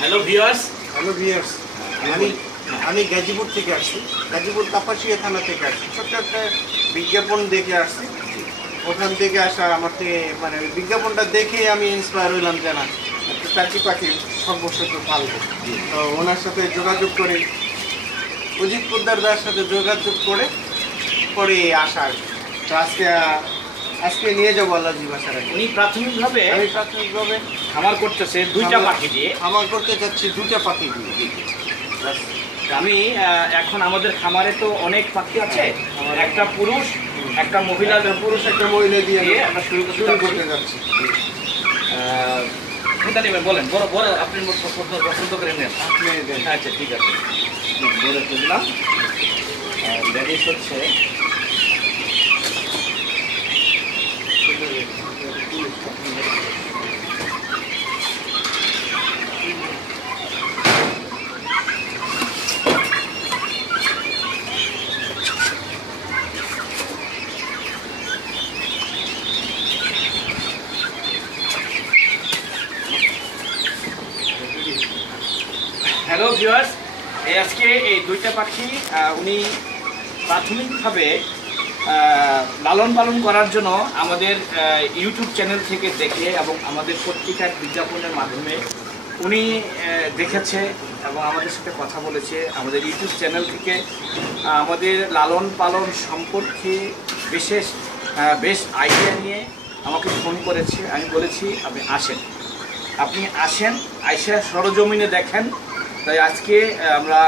Hello viewers hello viewers আমি আমি গাজীপুর থেকে আসছি। গাজীপুর কাপাসিয়া থানা থেকে আসছি। ছোট্ট একটা বিজ্ঞাপন দেখে আসছি। ওখান থেকে আসা আমার থেকে মানে বিজ্ঞাপনটা দেখে আমি ইন্সপায়ার হইলাম যে না, একটা টাকি পাখি সর্বস্বত পালবো তো ওনার সাথে যোগাযোগ করে, অজিত পোদ্দার পোদ্দারদার সাথে যোগাযোগ করে, পরে আসা আর। তো আজকে আজকে নিয়ে যাব আল্লাহজি বাসার আগে উনি প্রাথমিকভাবে আমি প্রাথমিকভাবে খামার করতেছে দুইটা পাখি দিয়ে। আমার করতে যাচ্ছি দুটা পাখি দিয়ে। আমি এখন আমাদের খামারে তো অনেক পাখি আছে। একটা পুরুষ একটা মহিলা পুরুষ একটা মহিলা দিয়ে আমরা শুরু শুরু করতে যাচ্ছি। নেবেন বলেন? বড় বড় আপনি পছন্দ পছন্দ করে নেন? আপনি আচ্ছা ঠিক আছে। বলে দিলাম লেডিস হচ্ছে হ্যালো ভিউয়ার্স এই আজকে এই দুইটা পাখি উনি প্রাথমিকভাবে লালন পালন করার জন্য আমাদের ইউটিউব চ্যানেল থেকে দেখে এবং আমাদের পত্রিকার বিজ্ঞাপনের মাধ্যমে উনি দেখেছে এবং আমাদের সাথে কথা বলেছে। আমাদের ইউটিউব চ্যানেল থেকে আমাদের লালন পালন সম্পর্কে বিশেষ বেশ আইডিয়া নিয়ে আমাকে ফোন করেছে। আমি বলেছি, আপনি আসেন। আপনি আসেন, আইসা সরজমিনে দেখেন। তাই আজকে আমরা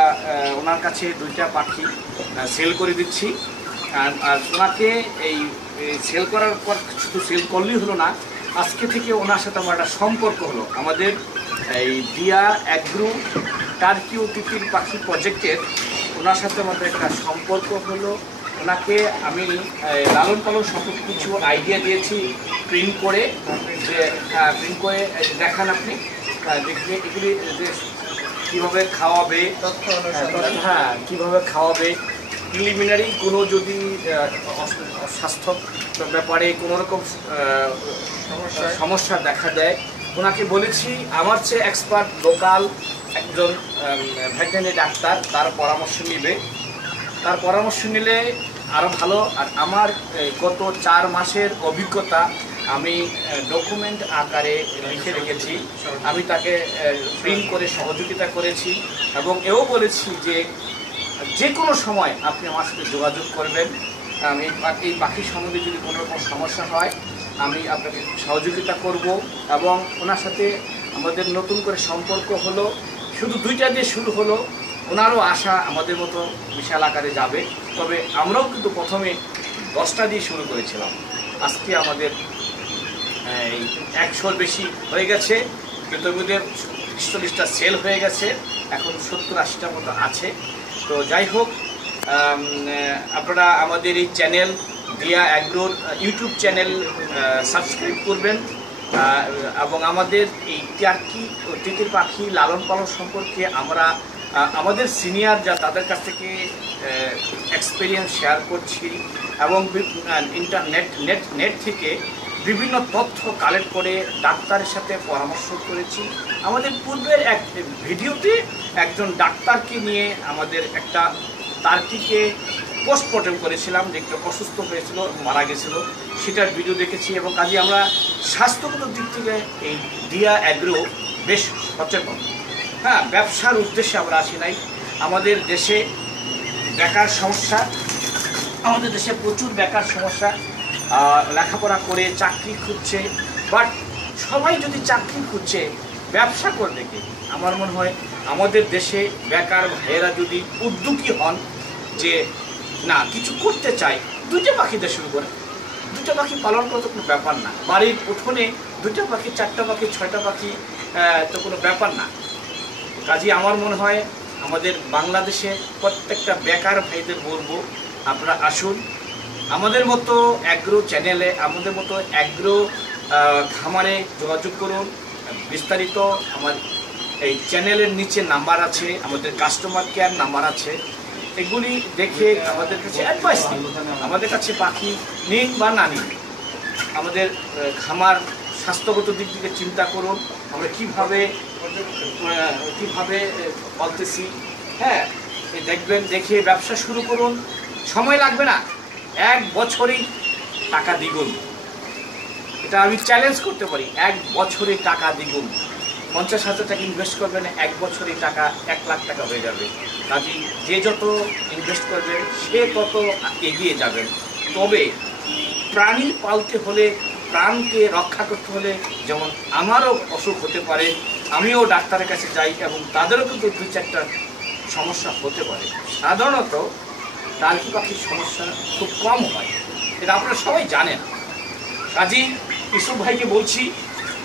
ওনার কাছে দুইটা পাখি সেল করে দিচ্ছি। আর ওনাকে এই সেল করার পর শুধু সেল করলেই হলো না, আজকে থেকে ওনার সাথে আমার একটা সম্পর্ক হলো। আমাদের এই দিয়া অ্যাগ্রু ও তিতির পাখি প্রজেক্টের ওনার সাথে আমাদের একটা সম্পর্ক হলো। ওনাকে আমি লালন পালন সম্পর্কে কিছু আইডিয়া দিয়েছি প্রিন্ট করে, যে প্রিন্ট করে দেখান আপনি। দেখবে এগুলি যে কীভাবে খাওয়াবে হ্যাঁ, হ্যাঁ কীভাবে খাওয়াবে প্রিলিমিনারি কোনো যদি স্বাস্থ্য ব্যাপারে কোনো রকম সমস্যা। দেখা দেয় ওনাকে বলেছি আমার চেয়ে এক্সপার্ট লোকাল একজন ভেটেরিনারি ডাক্তার তার পরামর্শ নেবে। তার পরামর্শ নিলে আরও ভালো আর আমার গত চার মাসের অভিজ্ঞতা আমি ডকুমেন্ট আকারে লিখে রেখেছি। আমি তাকে প্রিন্ট করে সহযোগিতা করেছি এবং এও বলেছি যে যে কোনো সময় আপনি আমার সাথে যোগাযোগ করবেন। আমি এই পাখি সম্বন্ধে যদি কোনো রকম সমস্যা হয়, আমি আপনাকে সহযোগিতা করব এবং ওনার সাথে আমাদের নতুন করে সম্পর্ক হলো। শুধু দুইটা দিয়ে শুরু হলো, ওনারও আশা আমাদের মতো বিশাল আকারে যাবে। তবে আমরাও কিন্তু প্রথমে দশটা দিয়ে শুরু করেছিলাম। আজকে আমাদের এই একশোর বেশি হয়ে গেছে। কিন্তু এর চল্লিশটা সেল হয়ে গেছে। এখন সত্তর আশিটার মতো আছে। তো যাই হোক আপনারা আমাদের এই চ্যানেল দিয়া অ্যাগ্রোর ইউটিউব চ্যানেল সাবস্ক্রাইব করবেন। এবং আমাদের এই টার্কি ও তিতির পাখি লালন পালন সম্পর্কে আমরা আমাদের সিনিয়র যা তাদের কাছ থেকে এক্সপিরিয়েন্স শেয়ার করছি। এবং ইন্টারনেট নেট নেট থেকে বিভিন্ন তথ্য কালেক্ট করে ডাক্তারের সাথে পরামর্শ করেছি। আমাদের পূর্বের এক ভিডিওতে একজন ডাক্তারকে নিয়ে আমাদের একটা তার্কিকে পোস্টমর্টম করেছিলাম, যে একটু অসুস্থ হয়েছিল, মারা গেছিল। সেটার ভিডিও দেখেছি এবং কাজে আমরা স্বাস্থ্যগত দিক থেকে এই দিয়া অ্যাগ্রো বেশ সচেতন। হ্যাঁ ব্যবসার উদ্দেশ্যে আমরা আসি নাই। আমাদের দেশে বেকার সমস্যা, আমাদের দেশে প্রচুর বেকার সমস্যা। লেখাপড়া করে চাকরি খুঁজছে বাট সবাই যদি চাকরি খুঁজছে, ব্যবসা করবে কি? আমার মনে হয় আমাদের দেশে বেকার ভাইয়েরা যদি উদ্যোগী হন যে, না, কিছু করতে চায় দুটো পাখি দিয়ে শুরু করে। দুটো পাখি পালন করা তো কোনো ব্যাপার না। বাড়ির উঠোনে দুটো পাখি, চারটা পাখি, ছয়টা পাখি তো কোনো ব্যাপার না। কাজে আমার মনে হয় আমাদের বাংলাদেশে প্রত্যেকটা বেকার ভাইদের বলব, আপনারা আসুন আমাদের মতো অ্যাগ্রো চ্যানেলে আমাদের মতো অ্যাগ্রো খামারে যোগাযোগ করুন। বিস্তারিত আমার এই চ্যানেলের নিচে নাম্বার আছে, আমাদের কাস্টমার কেয়ার নাম্বার আছে। এগুলি দেখে আমাদের কাছে অ্যাডভাইস নিন। আমাদের কাছে পাখি নিন বা না নিন। আমাদের খামার স্বাস্থ্যগত দিক থেকে চিন্তা করুন। আমরা কীভাবে কীভাবে বলতেছি হ্যাঁ দেখবেন, দেখে ব্যবসা শুরু করুন। সময় লাগবে না। এক বছরেই টাকা দ্বিগুণ। এটা আমি চ্যালেঞ্জ করতে পারি, এক বছরে টাকা দ্বিগুণ। পঞ্চাশ হাজার টাকা ইনভেস্ট করবেন, এক বছরে টাকা এক লাখ টাকা হয়ে যাবে। কাজে যে যত ইনভেস্ট করবে, সে তত এগিয়ে যাবেন তবে প্রাণী পালতে হলে, প্রাণকে রক্ষা করতে হলে যেমন আমারও অসুখ হতে পারে, আমিও ডাক্তারের কাছে যাই এবং তাদেরও কিন্তু দুই চারটা সমস্যা হতে পারে। সাধারণত টার্কি পাখির সমস্যা? খুব কম হয়। এটা আপনারা সবাই জানেন। কাজী ইসুফ ভাইকে বলছি,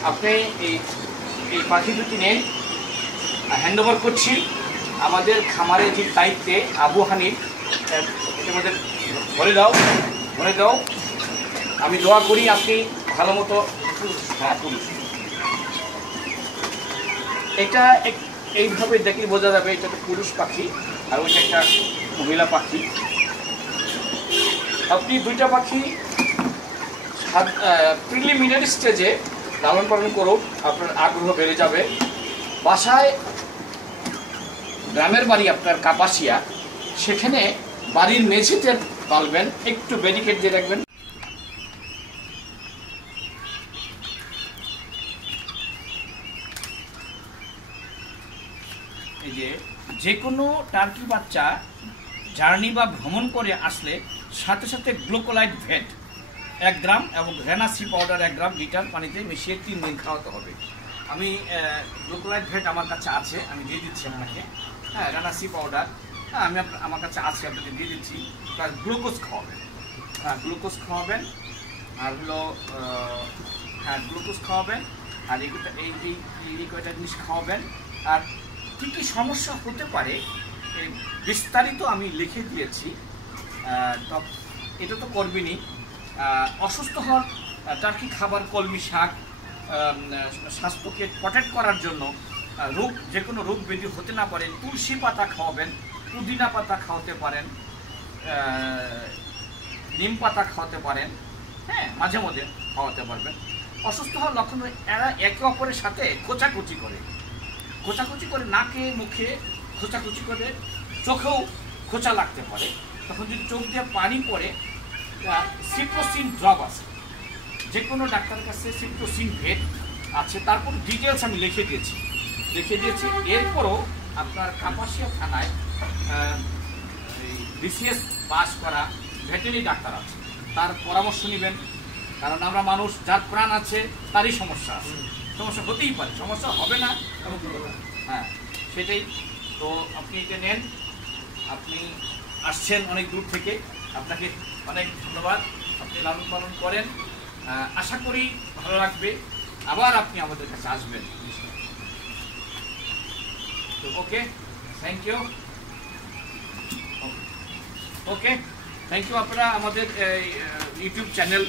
আপনি এই এই পাখি দুটি নেন। হ্যান্ড ওভার করছি। আমাদের খামারের যে দায়িত্বে আবু হানিফ এটার মধ্যে ভরে দাও ভরে দাও। আমি দোয়া করি আপনি ভালো মতো হ্যাঁ পুরুষ এটা এইভাবে দেখে বোঝা যাবে, এটা একটা পুরুষ পাখি, আর ওইটা একটা মহিলা পাখি। আপনি দুইটা পাখি প্রিলিমিনারি স্টেজে লালন পালন করুন আপনার আগ্রহ বেড়ে যাবে। বাসায় গ্রামের বাড়ি আপনার কাপাসিয়া, সেখানে বাড়ির মেঝেতে পালবেন, একটু ব্যারিকেড দিয়ে রাখবেন। এই যে যে কোনো টার্কি বাচ্চা জার্নি বা ভ্রমণ করে আসলে সাথে সাথে গ্লুকোলাইট ভেট, এক গ্রাম এবং রেনাসি পাউডার এক গ্রাম লিটার পানিতে মিশিয়ে তিন দিন খাওয়াতে হবে। আমি গ্লুকোলাইট ভেট আমার কাছে আছে, আমি দিয়ে দিচ্ছি আপনাকে। হ্যাঁ রেনাসি পাউডার হ্যাঁ আমি আমার কাছে আছে, আপনাকে দিয়ে দিচ্ছি। প্লাস গ্লুকোজ খাওয়াবেন। হ্যাঁ গ্লুকোজ খাওয়াবেন। আর হলো হ্যাঁ গ্লুকোজ খাওয়াবেন। আর এই এই কয়টা জিনিস খাওয়াবেন। আর কী কী সমস্যা হতে পারে বিস্তারিত আমি লিখে দিয়েছি। এটা তো করবেনই আহ, অসুস্থ হওয়ার টার্কি খাবার কলমি শাক স্বাস্থ্যকে প্রটেক্ট করার জন্য রোগ যে কোনো রোগ ব্যাধি হতে না পারে তুলসী পাতা খাওয়াবেন পুদিনা পাতা খাওয়াতে পারেন নিম পাতা খাওয়াতে পারেন হ্যাঁ মাঝে মধ্যে খাওয়াতে পারবেন। অসুস্থ হওয়ার লক্ষণ এরা একে অপরের সাথে খোঁচাখুচি করে। খোঁচাখুচি করে নাকে মুখে খোঁচাখুচি করে চোখেও খোঁচা লাগতে পারে। তখন যদি চোখ দিয়ে পানি পড়ে সিপ্রোসিন ড্রপ আছে। যে কোনো ডাক্তারের কাছে সিপ্রোসিন ভেট আছে। তারপর ডিটেলস আমি লিখে দিয়েছি। লিখে দিয়েছি। এরপরও আপনার কাপাসিয়া থানায় বিসিএস পাস করা ভেটেরি ডাক্তার আছে। তার পরামর্শ নেবেন। কারণ আমরা মানুষ যার প্রাণ আছে তারই সমস্যা আছে। সমস্যা হতেই পারে। সমস্যা হবে না এবং হ্যাঁ সেটাই তো আপনি এটা নেন। আপনি আসছেন অনেক দূর থেকে। আপনাকে অনেক ধন্যবাদ। আপনি লালন পালন করেন। আশা করি ভালো লাগবে। আবার আপনি আমাদের কাছে আসবেন। তো, okay. Thank you okay thank you আপনারা আমাদের ইউটিউব চ্যানেল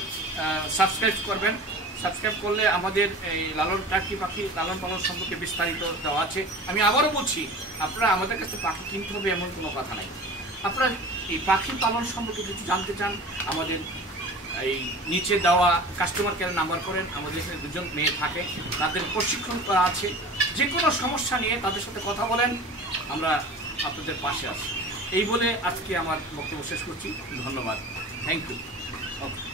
সাবস্ক্রাইব করবেন। সাবস্ক্রাইব করলে আমাদের এই লালন টাকি পাখি, লালন পালন সম্পর্কে বিস্তারিত দেওয়া আছে। আমি আবারও বলছি, আপনারা আমাদের কাছে পাখি কিনতে হবে এমন কোনো কথা নাই। আপনারা এই পাখি পালন সম্পর্কে কিছু জানতে চান, আমাদের এই নিচে দেওয়া কাস্টমার কেয়ার নাম্বার করেন, আমাদের এখানে দুজন মেয়ে থাকে, তাদের প্রশিক্ষণ করা আছে। যে কোনো সমস্যা নিয়ে তাদের সাথে কথা বলেন, আমরা আপনাদের পাশে আছি। এই বলে আজকে আমার বক্তব্য শেষ করছি। ধন্যবাদ। Thank you okay